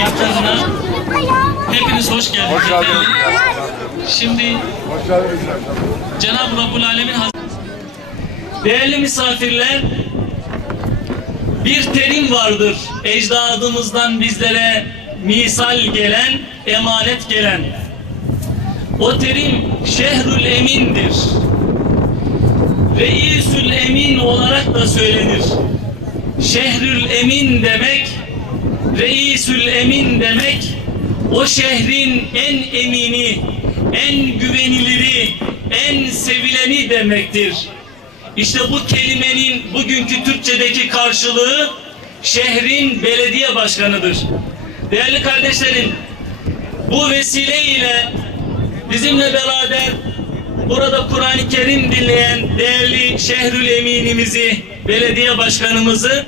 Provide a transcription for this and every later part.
Yaptığına hepiniz hoş geldiniz. Hoş geldiniz. Şimdi Hoş geldiniz. Cenab-ı Rabbul Alemin Değerli misafirler, bir terim vardır ecdadımızdan bizlere misal gelen, emanet gelen. O terim Şehrül Emin'dir. Reisül Emin olarak da söylenir. Şehrül Emin demek, Reisül Emin demek, o şehrin en emini, en güveniliri, en sevileni demektir. İşte bu kelimenin bugünkü Türkçedeki karşılığı şehrin belediye başkanıdır. Değerli kardeşlerim, bu vesile ile bizimle beraber burada Kur'an-ı Kerim dinleyen değerli Şehrül Eminimizi, belediye başkanımızı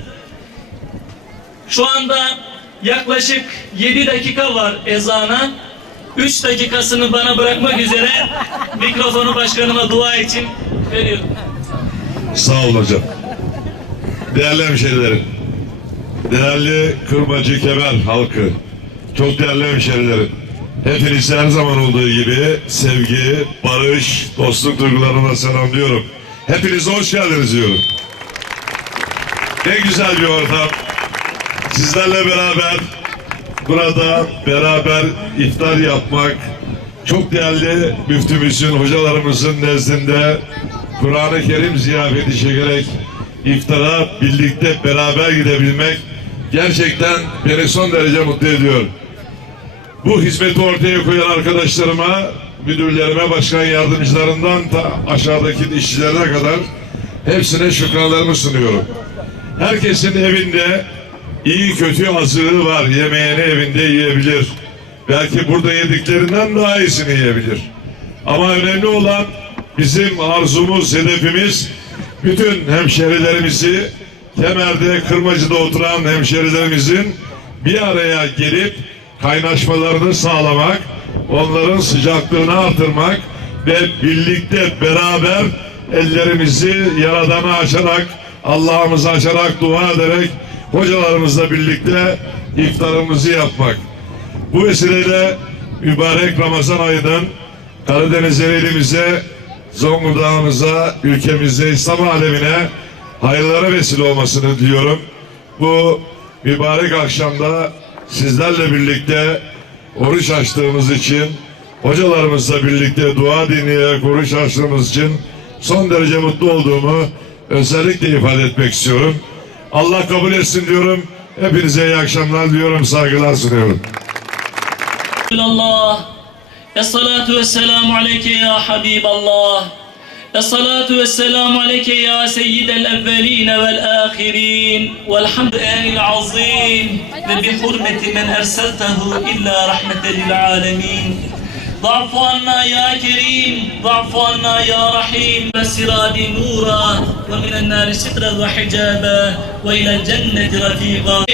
şu anda yaklaşık 7 dakika var ezana. 3 dakikasını bana bırakmak üzere mikrofonu başkanıma dua için veriyorum. Sağ olun hocam. Değerli hemşerilerim, değerli Kırmacı Kemer halkı, çok değerli hemşerilerim. Hepinizi her zaman olduğu gibi sevgi, barış, dostluk duygularımla selamlıyorum. Hepinize hoş geldiniz diyorum. Ne güzel bir ortam. Sizlerle beraber burada beraber iftar yapmak, çok değerli müftümüzün, hocalarımızın nezdinde Kur'an-ı Kerim ziyafeti çekerek iftara birlikte beraber gidebilmek gerçekten beni son derece mutlu ediyor. Bu hizmeti ortaya koyan arkadaşlarıma, müdürlerime, başkan yardımcılarından ta aşağıdaki işçilerine kadar hepsine şükranlarımı sunuyorum. Herkesin evinde iyi kötü hazırlığı var. Yemeğini evinde yiyebilir. Belki burada yediklerinden daha iyisini yiyebilir. Ama önemli olan bizim arzumuz, hedefimiz bütün hemşerilerimizi Kemer'de, Kırmacı'da oturan hemşerilerimizin bir araya gelip kaynaşmalarını sağlamak, onların sıcaklığını artırmak ve birlikte beraber ellerimizi Yaradan'a açarak, Allah'ımıza açarak, dua ederek hocalarımızla birlikte iftarımızı yapmak. Bu vesileyle mübarek Ramazan ayının Karadeniz elimize, Zonguldak'ımıza, ülkemize, İslam alemine hayırlara vesile olmasını diliyorum. Bu mübarek akşamda sizlerle birlikte oruç açtığımız için, hocalarımızla birlikte dua dinleyerek oruç açtığımız için son derece mutlu olduğumu özellikle ifade etmek istiyorum. Allah kabul etsin diyorum. Hepinize iyi akşamlar diyorum, saygılar sunuyorum. Allah. Esselatu vesselamu aleyke ya Habiballah. عليك يا حبيب الله الصلاة والسلام عليك يا سيد الأولين والآخرين والحمد لله العظيم وبحرمة من أرسلته إلا رحمة للعالمين ضعف عنا يا كريم ضعف عنا يا رحيم والسراد نورا ومن النار سترا وحجابا وإلى الجنة رفيقا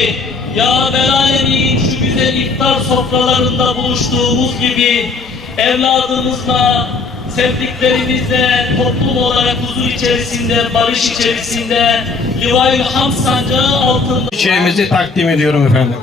Ya Rabbel Alemin şu güzel iftar sofralarında buluştuğumuz gibi evladımızla, sevdiklerimizle toplum olarak huzur içerisinde, barış içerisinde Livaül Hamd sancağı altında Çiçeğimizi takdim ediyorum efendim.